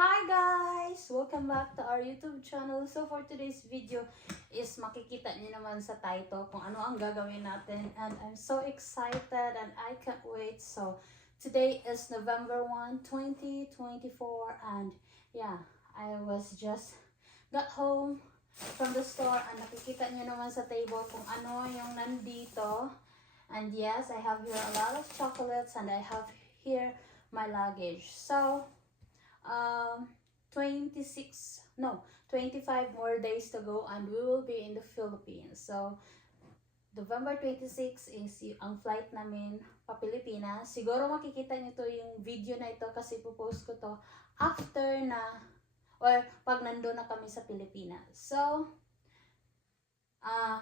Hi guys! Welcome back to our YouTube channel. So for today's video is makikita niyo naman sa title kung ano ang gagawin natin. And I'm so excited and I can't wait. So today is November 1, 2024 and yeah, I was just got home from the store and nakikita niyo naman sa table kung ano yung nandito. And yes, I have here a lot of chocolates and I have here my luggage. So 25 more days to go and we will be in the Philippines. So, November 26 is ang flight namin pa Pilipinas. Siguro makikita nyo to yung video na ito kasi pupost ko to after na or pag nandun na kami sa Pilipinas. So,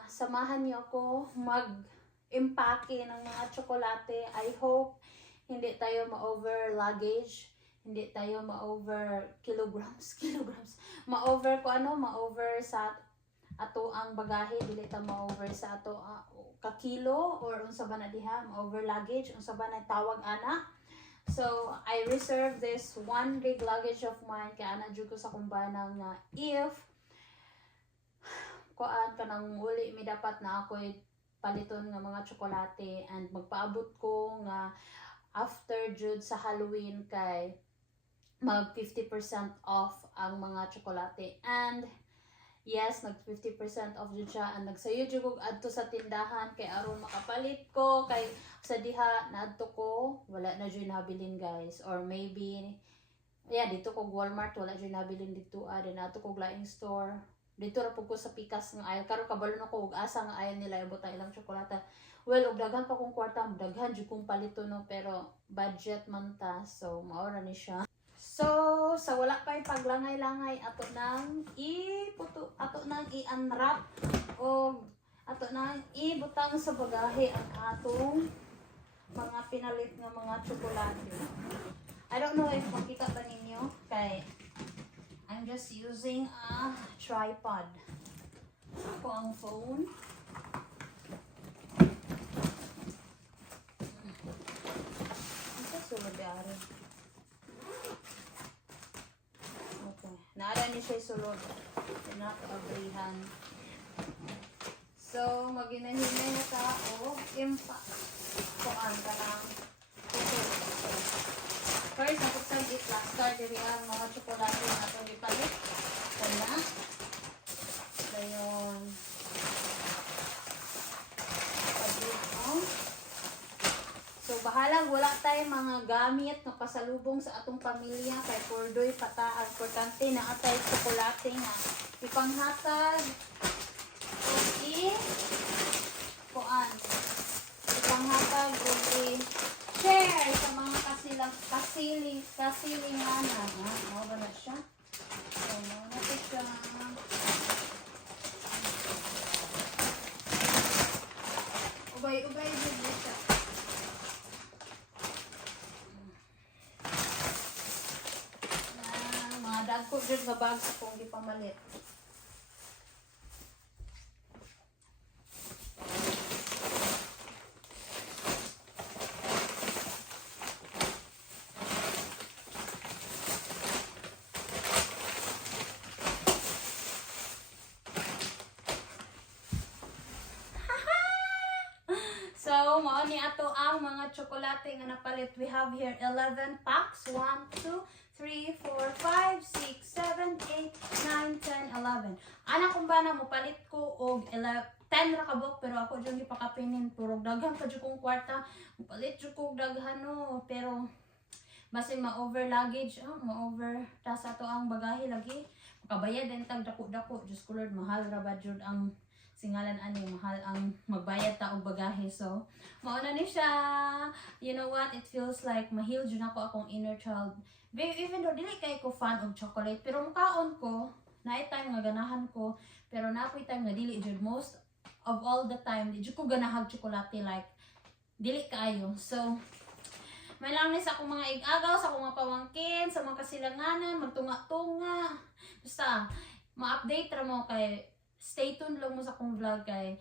samahan nyo ako mag-impake ng mga tsokolate. I hope hindi tayo ma-over luggage. Hindi tayo ma-over kilograms, ma-over ma-over sa ato ang bagahe, dili ta ma-over sa ato ka kilo or unsa ba na diha, ma-over luggage, unsa ba na tawag ana. So, I reserve this one big luggage of mine kaya ana jud ko sa kumbana nga if kuan kanang uli mi dapat na ako'y paliton nga mga tsokolate and magpaabot ko nga after jud sa Halloween kay mag 50% off ang mga tsokolate. And yes, nag 50% off jud siya and nagsayo jud ko adto sa tindahan kay aron makapalit ko kay sa diha naadto ko wala na jud nabilin guys, or maybe dito ko Walmart wala jud nabilin dito then ato ko laing store dito ra pud ko sa pikas nga aisle karon kabalo na ko og asa nga aisle nila ibot ilang tsokolate. Well, og daghan pa kong kwarta, daghan jud kong palito no, pero budget man ta, so maora ni siya. So, sa wala pa'y paglangay-langay, ato nang i-unwrap o ato nang ibutang sa bagahe ang atong mga pinalit nga mga tsokolate. I don't know if makita ba ninyo kay I'm just using a tripod. Ako ang phone. Ito sulod ari. Naala ni siya sulod. Pinaka-abrihan. So, maginahinay na ka o kuan ka lang. First, nakutag i-plaster diri ang mga tsokolate na itong ipalit. Kaya, dayon. So, bahalang wala tayong mga gamit na pasalubong sa atong pamilya kay pordoy pata ang importante na atay tsokolate nga ipanghatag o ipanghatag o share sa mga kasilinganan. Ano ba na siya? So, ano na siya? Ubay din siya. Dagko jud nga bag sa kong gipamalit. So, mao ni ato ang mga tsokolate nga napalit. We have here 11 packs. 1, 2, 3, 4, 5, 6, 7, 8, 9, 10, 11. Anak kong ba na mupalit ko og 10 ra kabok pero ako jud gipakapinin puro daghan pa jud kong kwarta. Mupalit jud ko og daghan no, pero basin ma-over luggage, ma-over ta sa to ang bagahe lagi. Makabayad din tag dako-dako. Just ko Lord, mahal ra ba jud ang singalan ani, mahal ang magbayad ta og bagahe. So mao na ni siya. You know what, it feels like mahil jud ako akong inner child. Even though dili kay ko fan og chocolate, pero mukaon ko naay time nga ganahan ko, pero napoy time nga dili jud. Most of all the time di jud ko ganahag chocolate, like dili kaayo. So may lang ni sa akong mga igagaw, sa akong mga pamangkin, sa mga kasilanganan, magtunga-tunga. Basta ma-update ra mo kay stay tuned lang mo sa akong vlog kay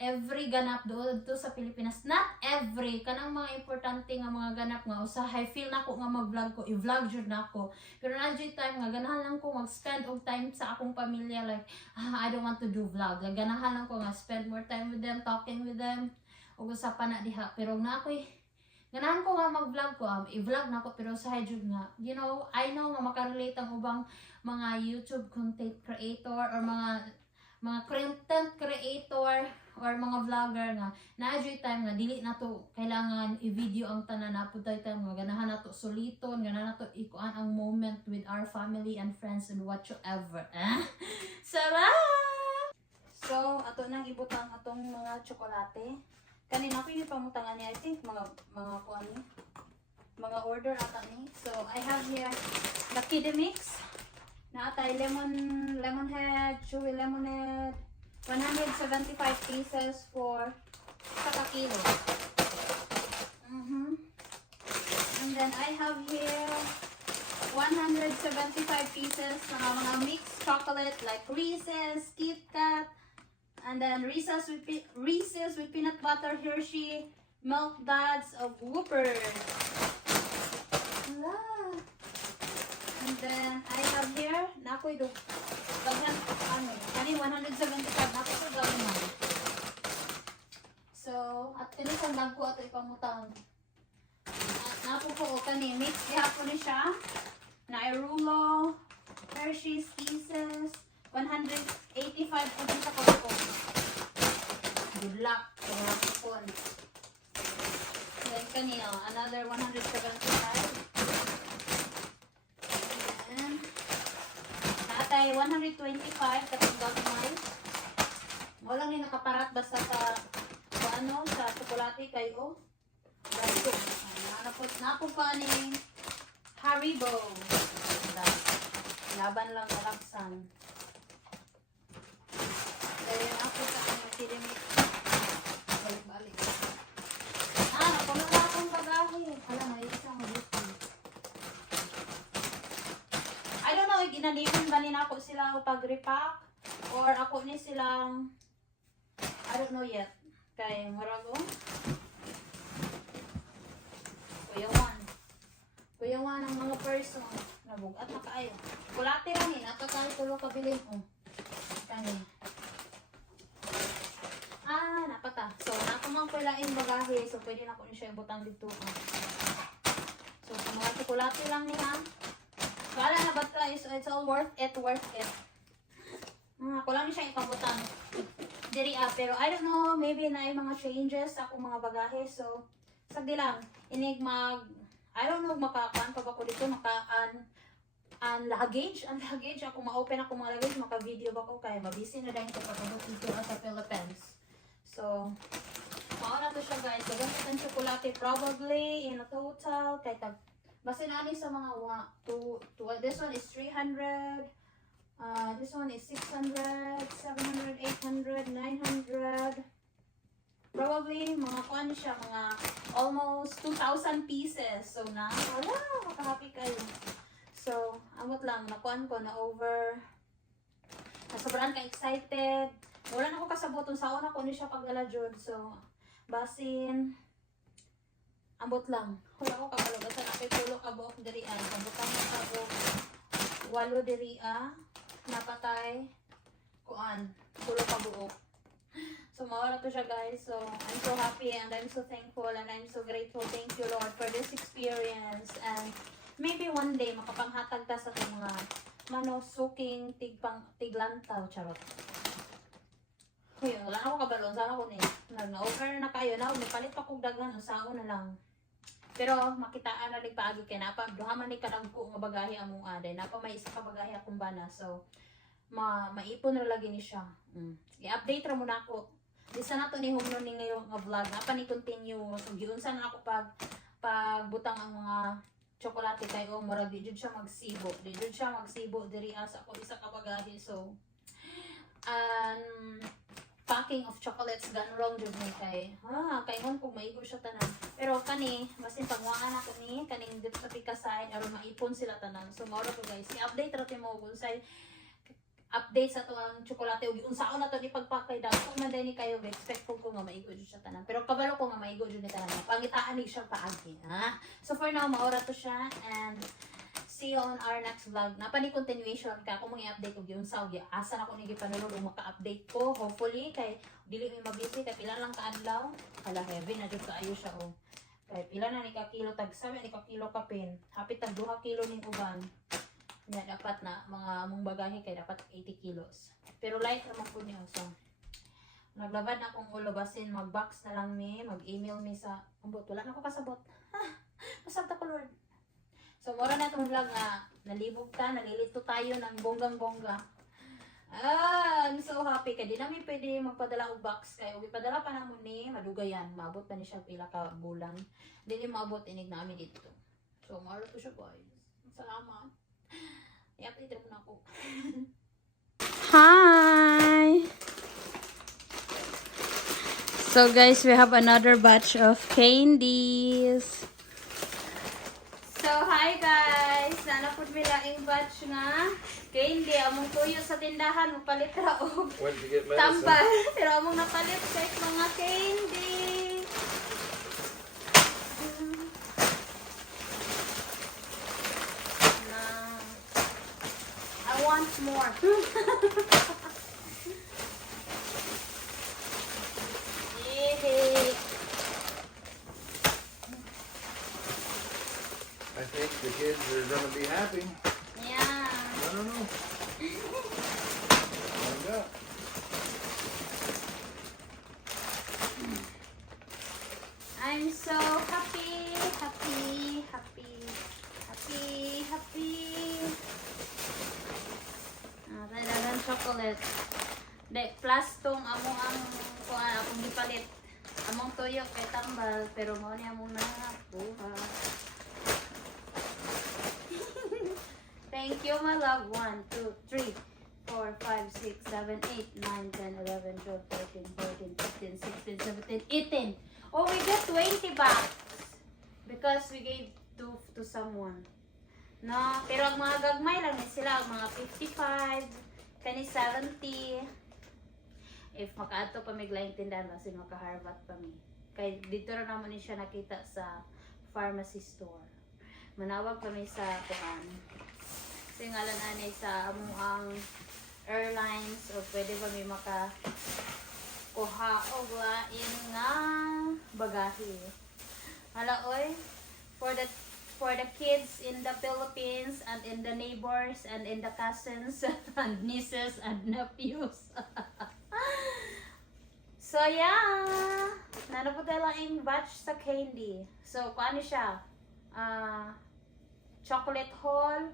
every ganap doon to sa Pilipinas. Not every, kanang mga importante nga mga ganap nga usahay feel nako nga mag-vlog ko, i-vlog jud nako. Pero na jud time nga ganahan lang ko mag-spend og time sa akong pamilya, like I don't want to do vlog. Like ganahan lang ko nga spend more time with them, talking with them ug usapan na diha. Pero na ako'y ganahan ko nga mag-vlog ko, i-vlog nako pero usahay jud nga. You know, I know nga makarelate ang ubang mga YouTube content creator or mga content creator or mga vlogger nga na-enjoy time nga dili na to kailangan i-video ang tanan na pud time nga ganahan na to suliton, ganahan na to ikuan ang moment with our family and friends and whatsoever. Sarap! So, ato nang ibutang atong mga tsokolate. Kanina ko yung pamutangan niya, I think mga kuan ni mga order ata ni. So, I have here the Kiddy Mix na atay lemonhead, chewy lemonhead, 175 pieces for saka kilo. And then I have here 175 pieces mga mixed chocolate like Reese's, Kit Kat, and then Reese's with peanut butter, Hershey, Milk Duds of Whooper. Wow. And then I have here nakoy do daghan kanin 175 nakoy do gawin. So at tinusan lang ko ato ipamutang. At napo ko kani mix gihapon ni siya na Rulo, Hershey's Kisses, 185 po din sa ko. Good luck sa mga kupon. Then kani another 175. Natay 125 katong gagmay. Wala ni nakaparat basta sa sa tsokolate kayo. Right. Napo pa ni Haribo. Laban lang malaksan. Dahil ako sa kilimit. Balik-balik. Napunala akong bagahe. Alam mo, isang malito. I don't know, ginaliwan ba nila ako sila pag-repack? Or ako ni silang, I don't know yet. Kaya marago. Kuyawan ang mga person. Nabugat na kaayo. Kulate lang yun. Ato tayo tulo kabilin. Kani. Napata. So, nakamang kulaing bagahe. So, pwede na ko niya siya ibutang dito. So, sa mga tsokolate lang niya. Kala na ba't ka? It's all worth it. Ko lang niya siya ipabutang. Diri pero I don't know. Maybe na yung mga changes sa akong mga bagahe. So, sagdi lang. Inig I don't know, makakaan pa ba ko dito, luggage ako, ma-open ako mga luggage, maka-video ba ko, kaya mabisi na dahil ko pag-abot dito sa Philippines. So, mauna to siya guys, so ganit ang chocolate probably in a total, kaya basta nani sa mga this one is 300, this one is 600, 700, 800, 900, probably, mga kuan siya, mga almost 2,000 pieces. So, wala, makahappy kayo. So, amot lang, nakuan ko na over, sobrang ka-excited. Wala na ako kasaboton sa una ko ni siya pag-ala jud. So, basin, ambot lang. Wala ko kabalog. Asa na kay pulo ka buok dirian. Pagbutan na ka buok, 8 diria, napatay, kuan, pulo ka buok. So, mawala to siya guys. So, I'm so happy and I'm so thankful and I'm so grateful. Thank you Lord for this experience. And maybe one day, makapanghatag ta sa itong mga suking tiglantaw. Charot. Uy, wala ako kabalon. Sana ko niya. Na-offer na kayo. Napalit pa kong daghan. Usao na lang. Pero, makitaan na rin paagi kaya. Duhaman ni kanagko nga bagahe among aday. May isa ka bagahe akong bana. So, maipon na lagi ni siya. I-update ra muna ako. Di sana to ni humno ni ngayong vlog. Napa ni continue. So, giunsa na ako pagbutang ang mga tsokolate kayo. Mura, di jud siya magsibo. Diri sa ako isa ka bagahe. So, packing of chocolates gone wrong jud ni kay. Kayhon kung maigo siya tanan. Pero kani, masin pangwaan ako ni kaning dito sa pika side aron maipon sila tanan. So, mura ko guys. I-update ra mo kung say update sa to ang tsokolate ug unsaon na to ni pagpakay daw kung man ni kayo expect ko nga maigo jud siya tanan pero kabalo ko nga maigo jud ni tanan pangitaan ni siya paagi ha. So for now maura to siya and see you on our next vlog na pani continuation ka kung mga update ug yung saw asa na ko ni gipanulod ug maka-update ko hopefully kay dili mi mabisi kay pila lang ka adlaw ala heavy na jud kaayo siya oh. Kay pila na ni ka kilo tag sabi ni ka kilo kapin hapit tag 2 kilo ning uban. Yan, dapat na mga mong bagahe kay dapat 80 kilos. Pero light naman po niya. So, naglabad na akong ulo basin, mag-box na lang mi, mag-email mi sa umbot. Wala na ako kasabot. Masabta ko Lord. So, mura na itong vlog na nalibog ka, nalilito tayo ng bonggang-bongga. I'm so happy. Kaya di namin pwede magpadala og box. Kaya ipadala pa naman ni, madugayan. Maabot pa ni siya pila ka bulan. Hindi ni maabot inig namin dito. So, mura po siya guys. Salamat. I-update mo na ako. Hi! So guys, we have another batch of candies. So hi guys! Sana po may laing batch nga candy. Among tuyo sa tindahan, mapalit ra og tambal. Pero among napalit sa mga candy. I want more. I think the kids are going to be happy. Yeah. I don't know. Find out. I'm so happy, happy, happy, happy, happy. Talagang chocolate. De, plus tong among ang kuan akong gipalit. Among toyo kay tambal pero mo ni among nakuha. Thank you my love. 1, 2, 3, 4, 5, 6, 7, 8, 9, 10, 11, 12, 13, 14, 15, 16, 17, 18. Oh, we got 20 bucks because we gave to someone. No, pero ang mga gagmay lang sila, ang mga 55, kani 70. If makaato pa may laing tindahan kasi makaharbat pa mi. Kay dito ra naman ni siya nakita sa pharmacy store. Manawag pa mi sa kuan. Kasi ngalan ani sa amuang airlines o pwede ba mi maka kuha og lain nga bagahe. Hala oy, for the kids in the Philippines and in the neighbors and in the cousins and nieces and nephews. So yeah, nanapod lang yung batch sa candy. So kung ano siya, chocolate haul,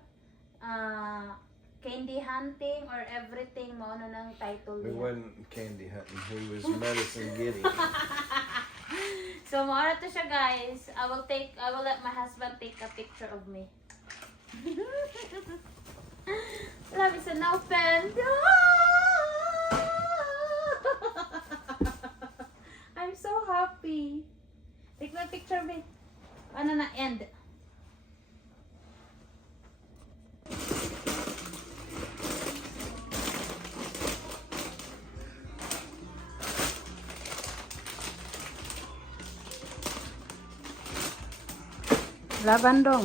candy hunting or everything mo ano ng title We niya. wasn't candy hunting. We was medicine getting. So maara to siya guys. I will let my husband take a picture of me. Love is an open door. I'm so happy. Take my picture of me. Ano na end? Laban dong.